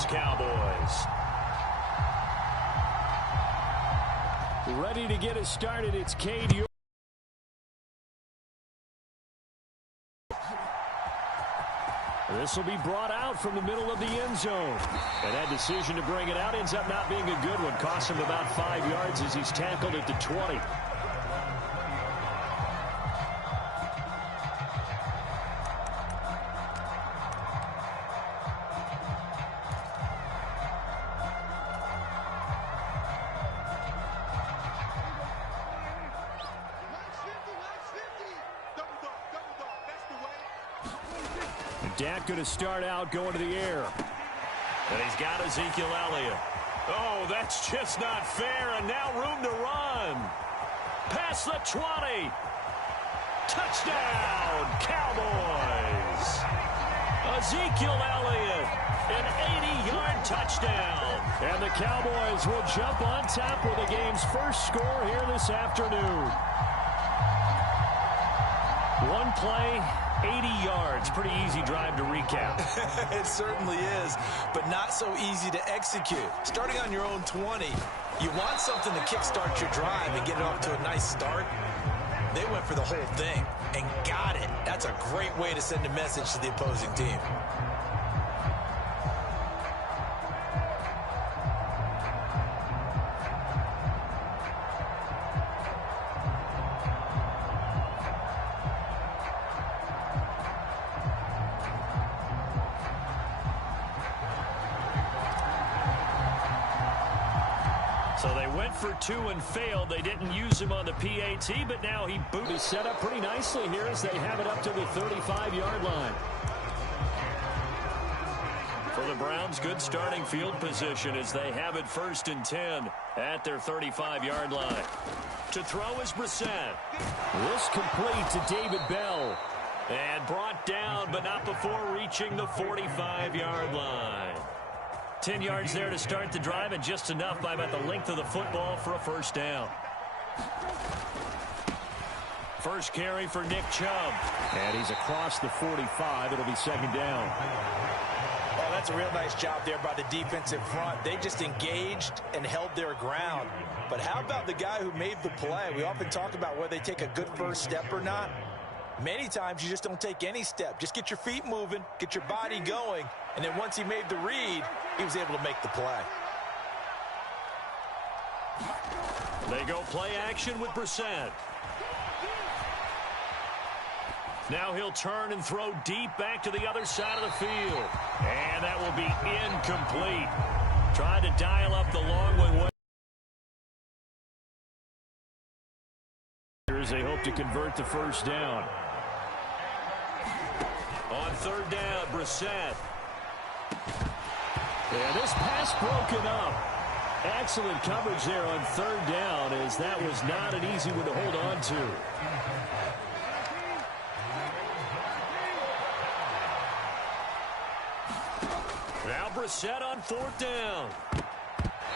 Dallas Cowboys. Ready to get us started, it's Cade. This will be brought out from the middle of the end zone. And that decision to bring it out ends up not being a good one. Cost him about 5 yards as he's tackled at the 20. Dak going to start out going to the air. And he's got Ezekiel Elliott. Oh, that's just not fair. And now room to run. Past the 20. Touchdown, Cowboys. Ezekiel Elliott, an 80-yard touchdown. And the Cowboys will jump on top with the game's first score here this afternoon. One play, 80 yards. Pretty easy drive to recap. It certainly is, but not so easy to execute. Starting on your own 20, you want something to kickstart your drive and get it off to a nice start. They went for the whole thing and got it. That's a great way to send a message to the opposing team. So they went for 2 and failed. They didn't use him on the PAT, but now he is set up pretty nicely here as they have it up to the 35-yard line. For the Browns, good starting field position as they have it 1st and 10 at their 35-yard line. To throw is Brissett. This complete to David Bell. And brought down, but not before reaching the 45-yard line. 10 yards there to start the drive, and just enough by about the length of the football for a first down. First carry for Nick Chubb. And he's across the 45. It'll be 2nd down. Oh, that's a real nice job there by the defensive front. They just engaged and held their ground. But how about the guy who made the play? We often talk about whether they take a good first step or not. Many times you just don't take any step. Just get your feet moving, get your body going, and then once he made the read, he was able to make the play. They go play action with Brissett. Now he'll turn and throw deep back to the other side of the field. And that will be incomplete. Trying to dial up the long one. They hope to convert the first down. On 3rd down, Brissett. And this pass broken up. Excellent coverage there on 3rd down, as that was not an easy one to hold on to. Now Brissett on 4th down.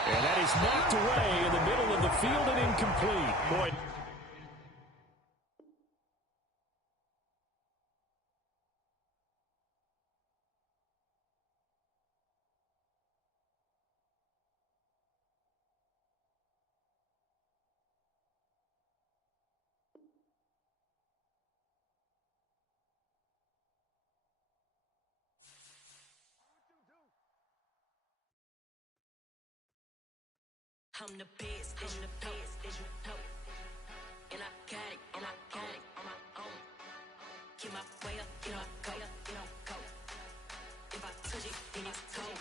And that is knocked away in the middle of the field and incomplete. Boy. I'm the best, as you know. And I got it, on my own. Get my way up, go. If I touch it, then it's cold.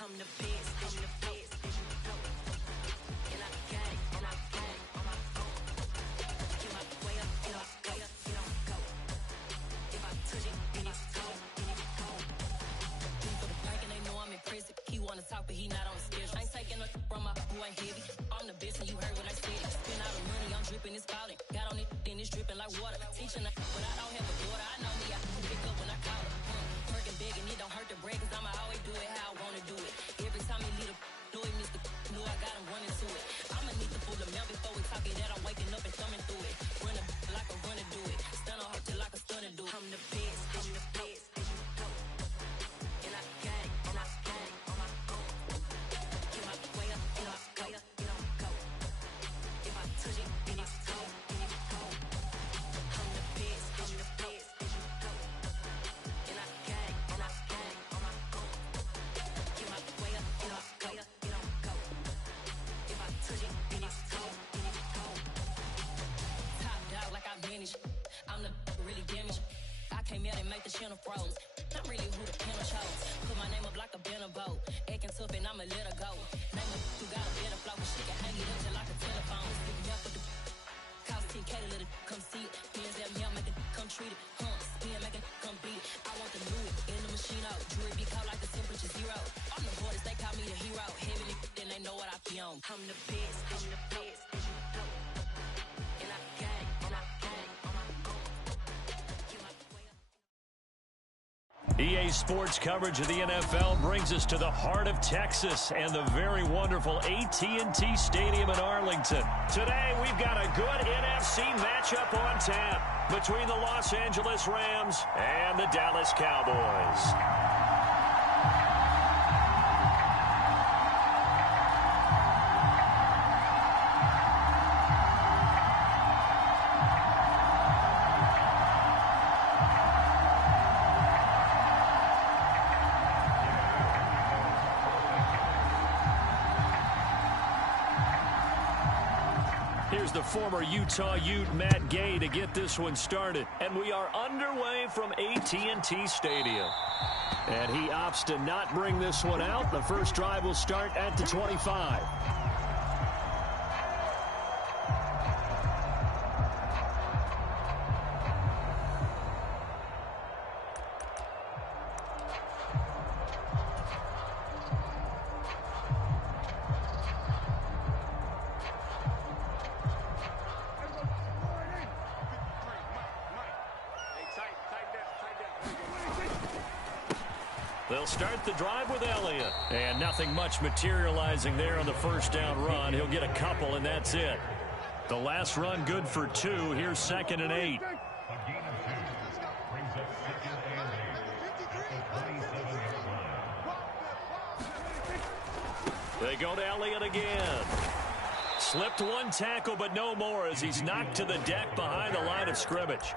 I'm the best, as you know. And I got it, on my own. Get my way up, go. If I touch it, then it's cold. For the park and they know I'm impressive. He wanna talk, but he not on the schedule. I ain't taking no from my boy heavy. I'm the best and you heard what I said. Spend all the money, I'm dripping, it's falling. Got on it, then it's dripping like water. Teaching her, but I don't have a daughter. I know me, I can pick up when I call her. Working big channel froze. I'm really who the panel chose. Put my name up like a banner boat. Acting tough and I'ma let her go. Name her who got a better flow. She can hang it up just like a telephone. Sticking up with the cost 10K to let it come see it. Hands at me, make it come treat it. Spin, make it come beat it. I want the new in the machine out. Jewelry be cold like the temperature 0. I'm the hardest, they call me the hero. Heavy, then they know what I be on. I'm the best, I'm the best. And I got it, and I got it on my own. EA Sports coverage of the NFL brings us to the heart of Texas and the very wonderful AT&T Stadium in Arlington. Today, we've got a good NFC matchup on tap between the Los Angeles Rams and the Dallas Cowboys. Here's the former Utah Ute Matt Gay to get this one started. And we are underway from AT&T Stadium. And he opts to not bring this one out. The first drive will start at the 25. They'll start the drive with Elliott. And nothing much materializing there on the first down run. He'll get a couple, and that's it. The last run good for 2. Here's 2nd and 8. They go to Elliott again. Slipped one tackle, but no more as he's knocked to the deck behind the line of scrimmage.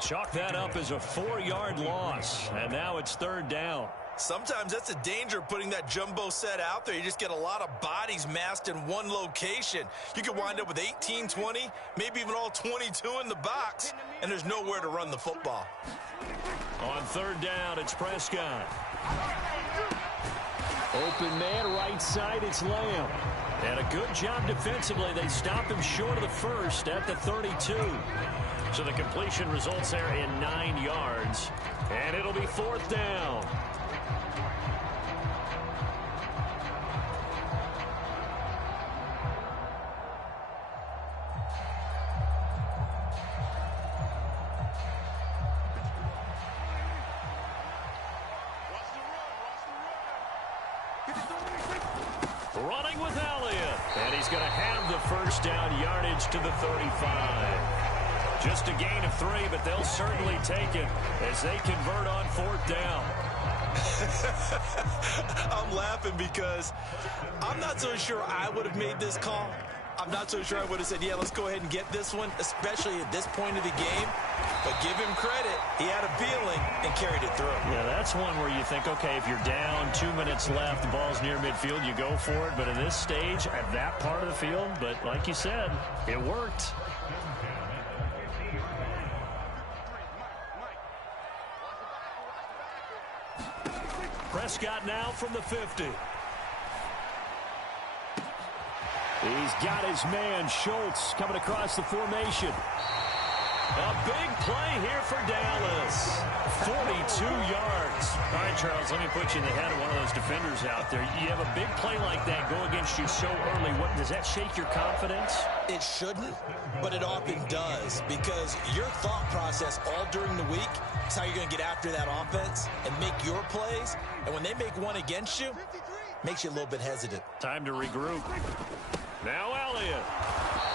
Chalk that up as a 4-yard loss, and now it's 3rd down. Sometimes that's the danger of putting that jumbo set out there. You just get a lot of bodies massed in one location. You could wind up with 18, 20, maybe even all 22 in the box, and there's nowhere to run the football. On 3rd down, it's Prescott. Open man, right side, it's Lamb. And a good job defensively. They stop him short of the first at the 32. So the completion results there in 9 yards. And it'll be 4th down. Running with Elliott. And he's going to have the first down yardage to the 35. Just a gain of 3, but they'll certainly take it as they convert on 4th down. I'm laughing because I'm not so sure I would have made this call. I'm not so sure I would have said, yeah, let's go ahead and get this one, especially at this point of the game. But give him credit. He had a feeling and carried it through. Yeah, that's one where you think, okay, if you're down, 2 minutes left, the ball's near midfield, you go for it. But in this stage, at that part of the field, but like you said, it worked. Prescott now from the 50. He's got his man, Schultz, coming across the formation. A big play here for Dallas. 42 yards. All right, Charles, let me put you in the head of one of those defenders out there. You have a big play like that go against you so early. What, does that shake your confidence? It shouldn't, but it often does, because your thought process all during the week is how you're going to get after that offense and make your plays. And when they make one against you, makes you a little bit hesitant. Time to regroup. Now Elliott.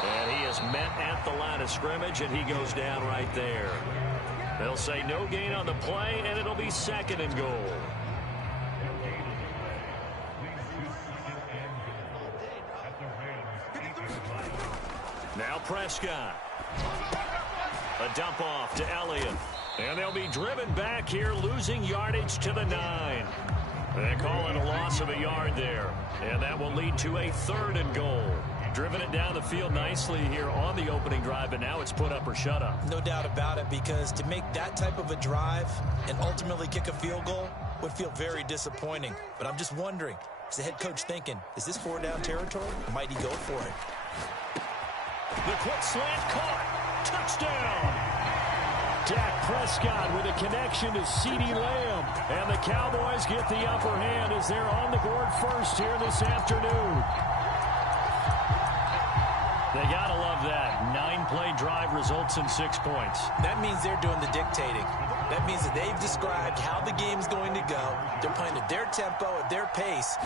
And he is met at the line of scrimmage, and he goes down right there. They'll say no gain on the play, and it'll be 2nd and goal. Now Prescott. A dump off to Elliott. And they'll be driven back here, losing yardage to the 9. They call it a loss of a yard there. And that will lead to a 3rd and goal. Driven it down the field nicely here on the opening drive, and now it's put up or shut up. No doubt about it, because to make that type of a drive and ultimately kick a field goal would feel very disappointing. But I'm just wondering, is the head coach thinking, is this 4-down territory, or might he go for it? The quick slant caught. Touchdown. Dak Prescott with a connection to CeeDee Lamb. And the Cowboys get the upper hand as they're on the board first here this afternoon. They got to love that. 9-play drive results in 6 points. That means they're doing the dictating. That means that they've described how the game's going to go. They're playing at their tempo, at their pace.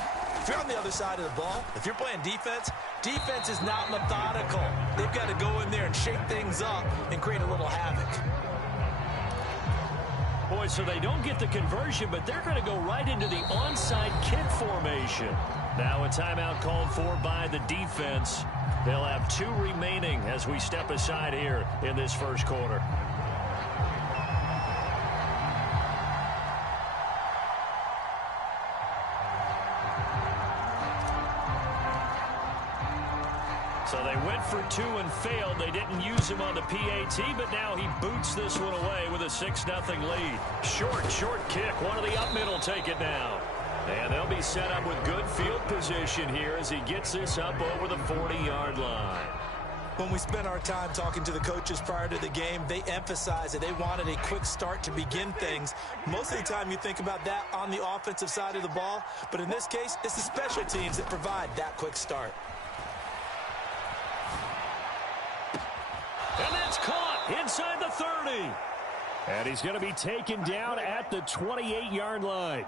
If you're on the other side of the ball, if you're playing defense, defense is not methodical. They've got to go in there and shake things up and create a little havoc. Boy, so they don't get the conversion, but they're going to go right into the onside kick formation. Now a timeout called for by the defense. They'll have 2 remaining as we step aside here in this first quarter. So they went for 2 and failed. They didn't use him on the PAT, but now he boots this one away with a 6-0 lead. Short kick. One of the up middle take it now. And they'll be set up with good field position here as he gets this up over the 40-yard line. When we spent our time talking to the coaches prior to the game, they emphasized that they wanted a quick start to begin things. Most of the time you think about that on the offensive side of the ball, but in this case, it's the special teams that provide that quick start. And that's caught inside the 30. And he's going to be taken down at the 28-yard line.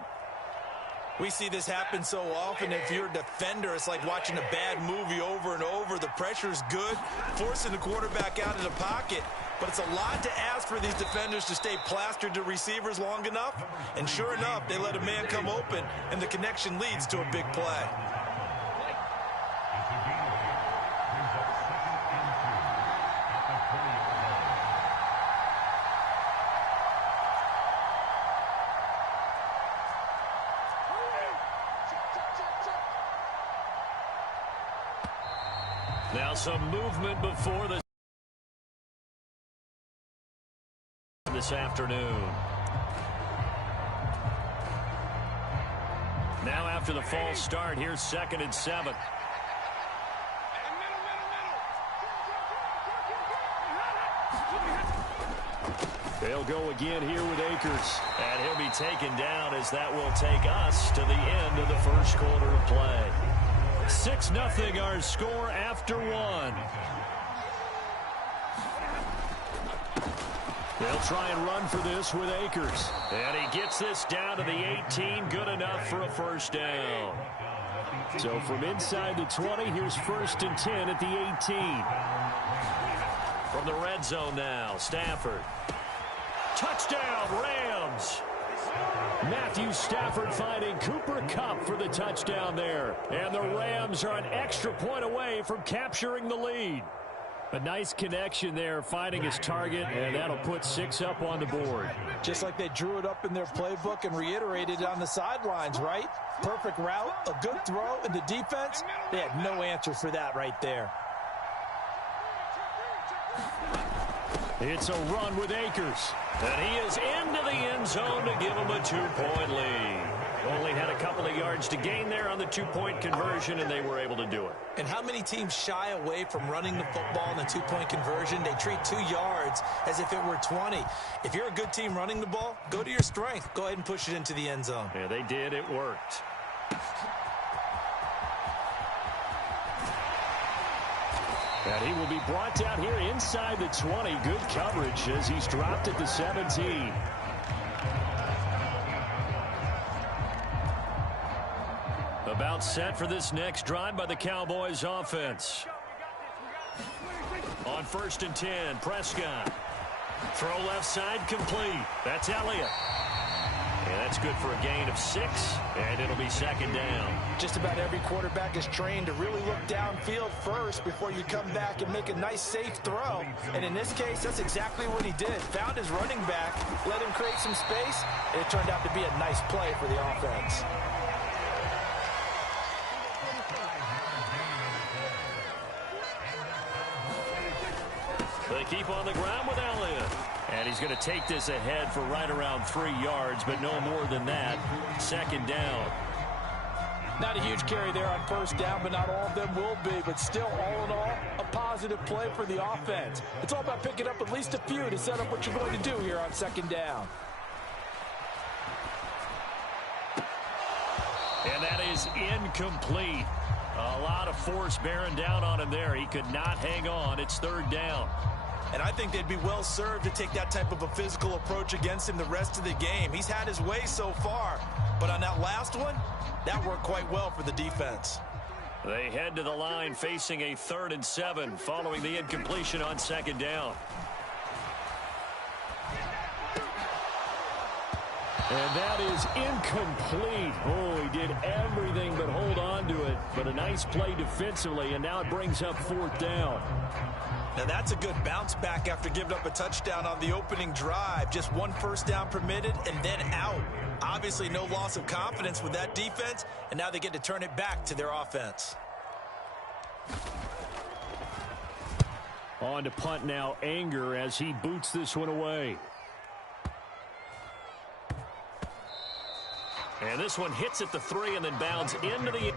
We see this happen so often. If you're a defender, it's like watching a bad movie over and over. The pressure's good, forcing the quarterback out of the pocket. But it's a lot to ask for these defenders to stay plastered to receivers long enough. And sure enough, they let a man come open, and the connection leads to a big play. Now some movement before this afternoon. Now after the false start, here's 2nd and 7. They'll go again here with Akers. And he'll be taken down as that will take us to the end of the first quarter of play. 6-0 our score after 1. They'll try and run for this with Akers. And he gets this down to the 18. Good enough for a first down. So from inside the 20, here's 1st and 10 at the 18. From the red zone now, Stafford. Touchdown, Rams. Matthew Stafford finding Cooper Kupp for the touchdown there. And the Rams are an extra point away from capturing the lead. A nice connection there, finding his target, and that'll put 6 up on the board. Just like they drew it up in their playbook and reiterated it on the sidelines, right? Perfect route, a good throw, and the defense, they had no answer for that right there. It's a run with Akers. And he is into the end zone to give him a 2-point lead. Only had a couple of yards to gain there on the 2-point conversion, and they were able to do it. And how many teams shy away from running the football in the 2-point conversion? They treat 2 yards as if it were 20. If you're a good team running the ball, go to your strength. Go ahead and push it into the end zone. Yeah, they did. It worked. And he will be brought down here inside the 20. Good coverage as he's dropped at the 17. About set for this next drive by the Cowboys offense. On 1st and 10, Prescott. Throw left side complete. That's Elliott. And that's good for a gain of 6, and it'll be 2nd down. Just about every quarterback is trained to really look downfield first before you come back and make a nice, safe throw. And in this case, that's exactly what he did. Found his running back, let him create some space, and it turned out to be a nice play for the offense. they keep on the ground with Elliott. And he's going to take this ahead for right around 3 yards, but no more than that. Second down. Not a huge carry there on first down, but not all of them will be. But still, all in all, a positive play for the offense. It's all about picking up at least a few to set up what you're going to do here on second down. And that is incomplete. A lot of force bearing down on him there. He could not hang on. It's third down. And I think they'd be well served to take that type of a physical approach against him the rest of the game. He's had his way so far, but on that last one, that worked quite well for the defense. They head to the line facing a 3rd and 7 following the incompletion on second down. And that is incomplete. Oh, he did everything but hold on to it. But a nice play defensively, and now it brings up 4th down. Now that's a good bounce back after giving up a touchdown on the opening drive. Just 1 first down permitted and then out. Obviously no loss of confidence with that defense, and now they get to turn it back to their offense. On to punt now, Anger, as he boots this one away. And this one hits at the 3 and then bounds into the...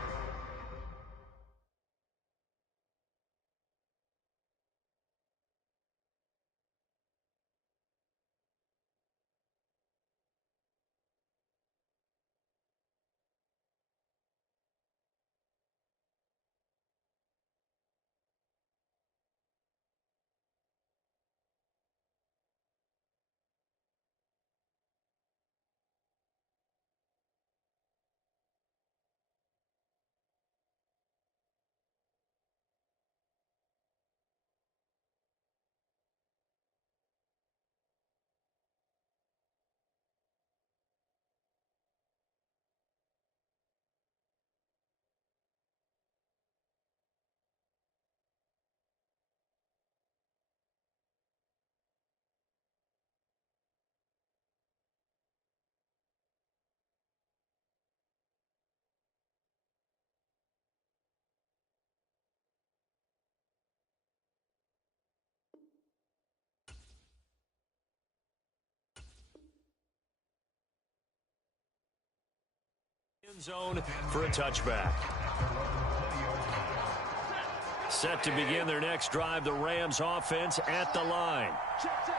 End zone for a touchback. Set to begin their next drive, the Rams offense at the line.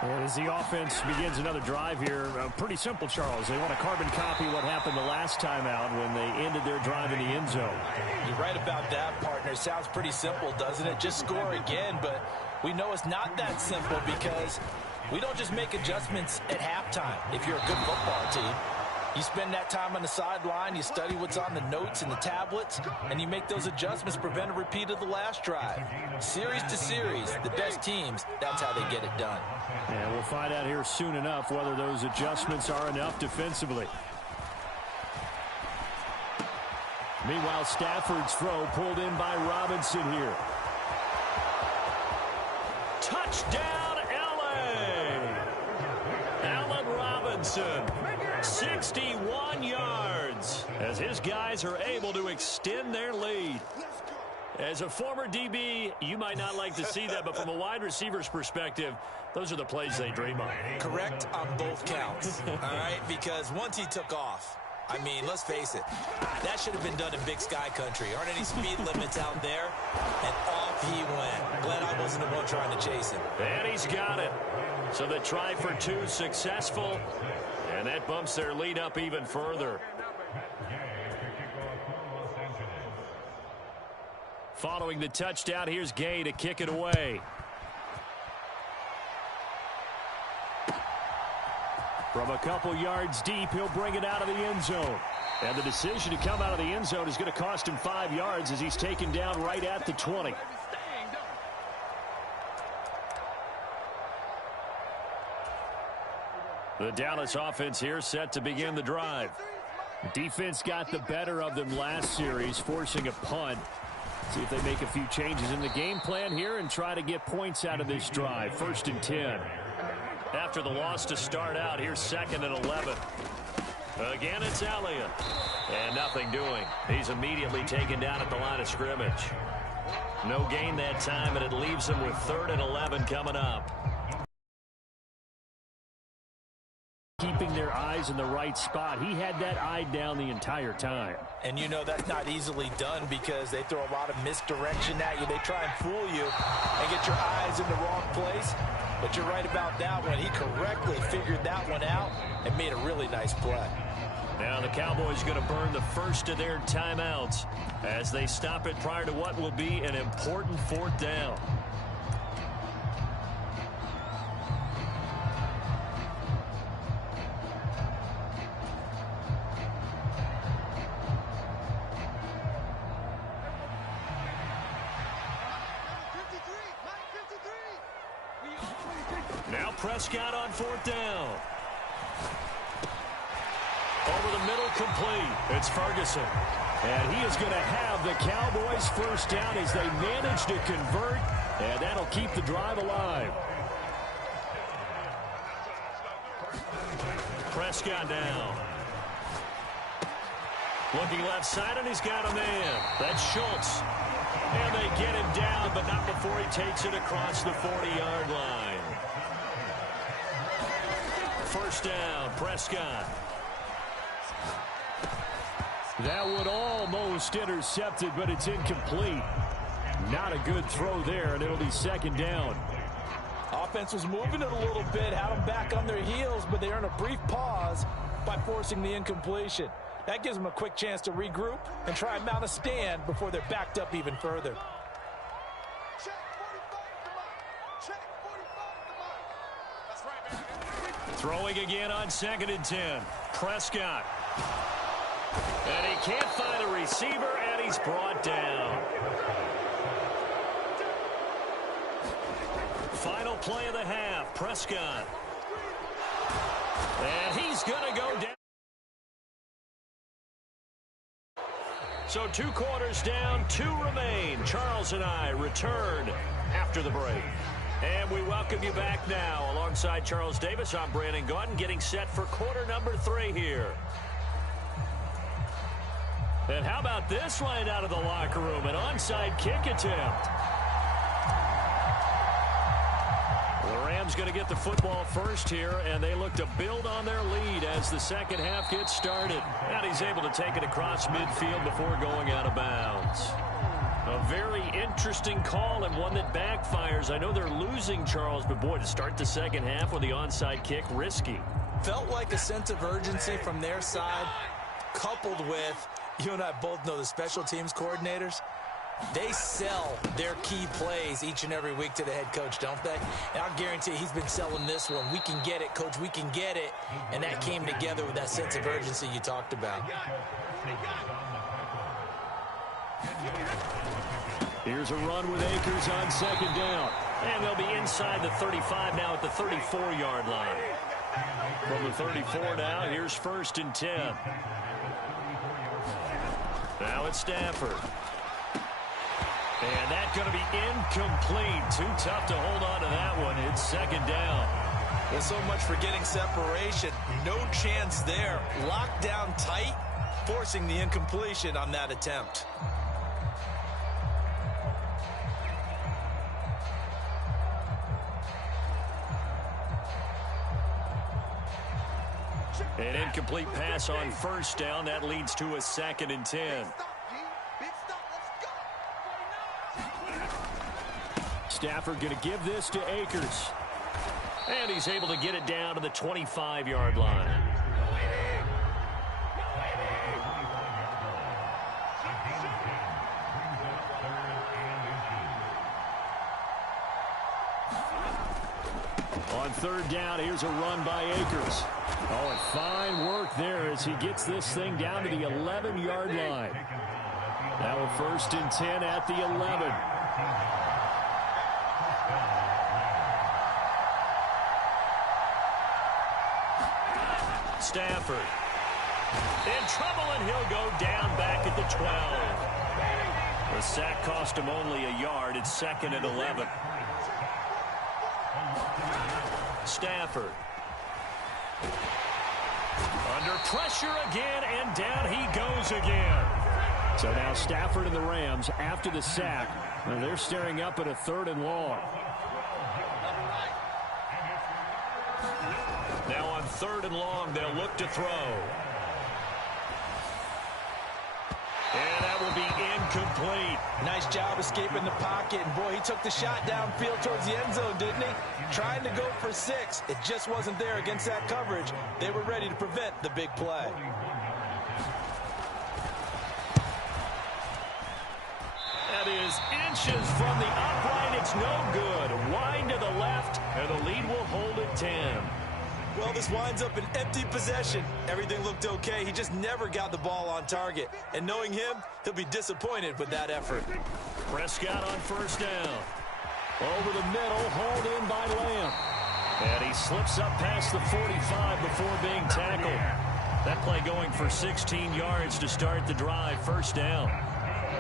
And as the offense begins another drive here, pretty simple, Charles. They want to carbon copy what happened the last time out when they ended their drive in the end zone. You're right about that, partner. Sounds pretty simple, doesn't it? Just score again, but we know it's not that simple because we don't just make adjustments at halftime if you're a good football team. You spend that time on the sideline, you study what's on the notes and the tablets, and you make those adjustments, prevent a repeat of the last drive. Series to series, the best teams, that's how they get it done. And we'll find out here soon enough whether those adjustments are enough defensively. Meanwhile, Stafford's throw pulled in by Robinson here. Touchdown, L.A. Allen Robinson. 61 yards as his guys are able to extend their lead. As a former DB, you might not like to see that, but from a wide receiver's perspective, those are the plays they dream of. Correct on both counts, all right? Because once he took off, I mean, let's face it, that should have been done in Big Sky country. Aren't any speed limits out there? And off he went. Glad I wasn't the one trying to chase him. And he's got it. So the try for 2 successful. And that bumps their lead up even further. Following the touchdown, here's Gay to kick it away. From a couple yards deep, he'll bring it out of the end zone. And the decision to come out of the end zone is going to cost him 5 yards as he's taken down right at the 20. The Dallas offense here set to begin the drive. Defense got the better of them last series, forcing a punt. See if they make a few changes in the game plan here and try to get points out of this drive. 1st and 10. After the loss to start out, here's 2nd and 11. Again, it's Elliott. And nothing doing. He's immediately taken down at the line of scrimmage. No gain that time, and it leaves them with 3rd and 11 coming up. Keeping their eyes in the right spot. He had that eye down the entire time. And you know that's not easily done because they throw a lot of misdirection at you. They try and fool you and get your eyes in the wrong place. But you're right about that one. He correctly figured that one out and made a really nice play. Now the Cowboys going to burn the first of their timeouts as they stop it prior to what will be an important 4th down. Now Prescott on 4th down. Over the middle, complete. It's Ferguson. And he is going to have the Cowboys first down as they manage to convert, and that'll keep the drive alive. Prescott down. Looking left side, and he's got a man. That's Schultz. And they get him down, but not before he takes it across the 40-yard line. First down, Prescott. That one almost intercepted, but it's incomplete. Not a good throw there, and it'll be 2nd down. Offense was moving it a little bit, had them back on their heels, but they earned a brief pause by forcing the incompletion. That gives them a quick chance to regroup and try and mount a stand before they're backed up even further. Throwing again on 2nd and 10. Prescott. And he can't find a receiver, and he's brought down. Final play of the half, Prescott. And he's going to go down. So 2 quarters down, 2 remain. Charles and I return after the break. And we welcome you back now. Alongside Charles Davis, I'm Brandon Gaudin, getting set for quarter number 3 here. And how about this right out of the locker room? An onside kick attempt. The Rams going to get the football first here, and they look to build on their lead as the second half gets started. And he's able to take it across midfield before going out of bounds. A very interesting call and one that backfires. I know they're losing, Charles, but boy, to start the second half with the onside kick, risky. Felt like a sense of urgency from their side, coupled with, you and I both know the special teams coordinators. They sell their key plays each and every week to the head coach, don't they? And I'll guarantee he's been selling this one. We can get it, coach, we can get it. And that came together with that sense of urgency you talked about. Here's a run with Akers on 2nd down. And they'll be inside the 35 now at the 34-yard line. From the 34 now, here's 1st and 10. Now it's Stafford. And that's going to be incomplete. Too tough to hold on to that one. It's 2nd down. Well, so much for getting separation. No chance there. Locked down tight, forcing the incompletion on that attempt. An incomplete pass on 1st down. That leads to a 2nd and 10. Stafford going to give this to Akers. And he's able to get it down to the 25-yard line. On 3rd down, here's a run by Akers. Oh, and fine work there as he gets this thing down to the 11-yard line. Now a 1st and 10 at the 11. Stafford in trouble, and he'll go down back at the 12. The sack cost him only a yard. It's 2nd and 11. Stafford under pressure again, and down he goes again. So now Stafford and the Rams, after the sack, And they're staring up at a 3rd and long. Now on 3rd and long, they'll look to throw. And that will be incomplete. Nice job escaping the pocket. And, boy, he took the shot downfield towards the end zone, didn't he? Trying to go for 6. It just wasn't there against that coverage. They were ready to prevent the big play. That is inches from the upright. It's no good. Wind to the left, and the lead will hold at 10. Well, this winds up an empty possession. Everything looked okay. He just never got the ball on target. And knowing him, he'll be disappointed with that effort. Prescott on 1st down. Over the middle, hauled in by Lamb. And he slips up past the 45 before being tackled. That play going for 16 yards to start the drive. 1st down.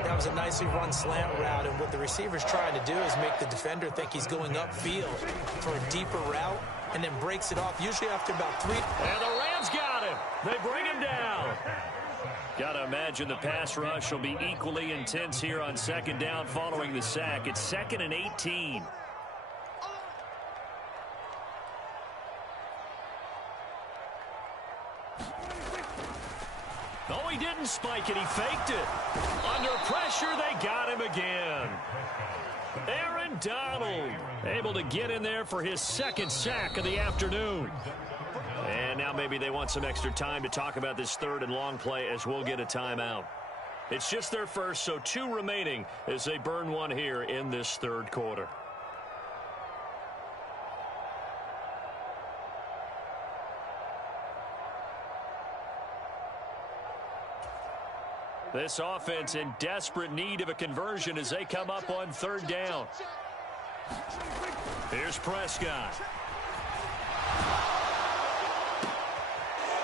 That was a nicely run slant route, and what the receiver's trying to do is make the defender think he's going upfield for a deeper route, and then breaks it off, usually after about 3. And the Rams got him. They bring him down. Got to imagine the pass rush will be equally intense here on 2nd down following the sack. It's 2nd and 18. No, he didn't spike it. He faked it. Under pressure, they got him again. Aaron Donald able to get in there for his 2nd sack of the afternoon. And now maybe they want some extra time to talk about this 3rd and long play as we'll get a timeout. It's just their first, so 2 remaining as they burn one here in this 3rd quarter. This offense in desperate need of a conversion as they come up on 3rd down. Here's Prescott.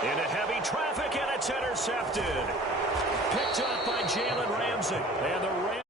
Into heavy traffic, and it's intercepted. Picked up by Jalen Ramsey. And the Rams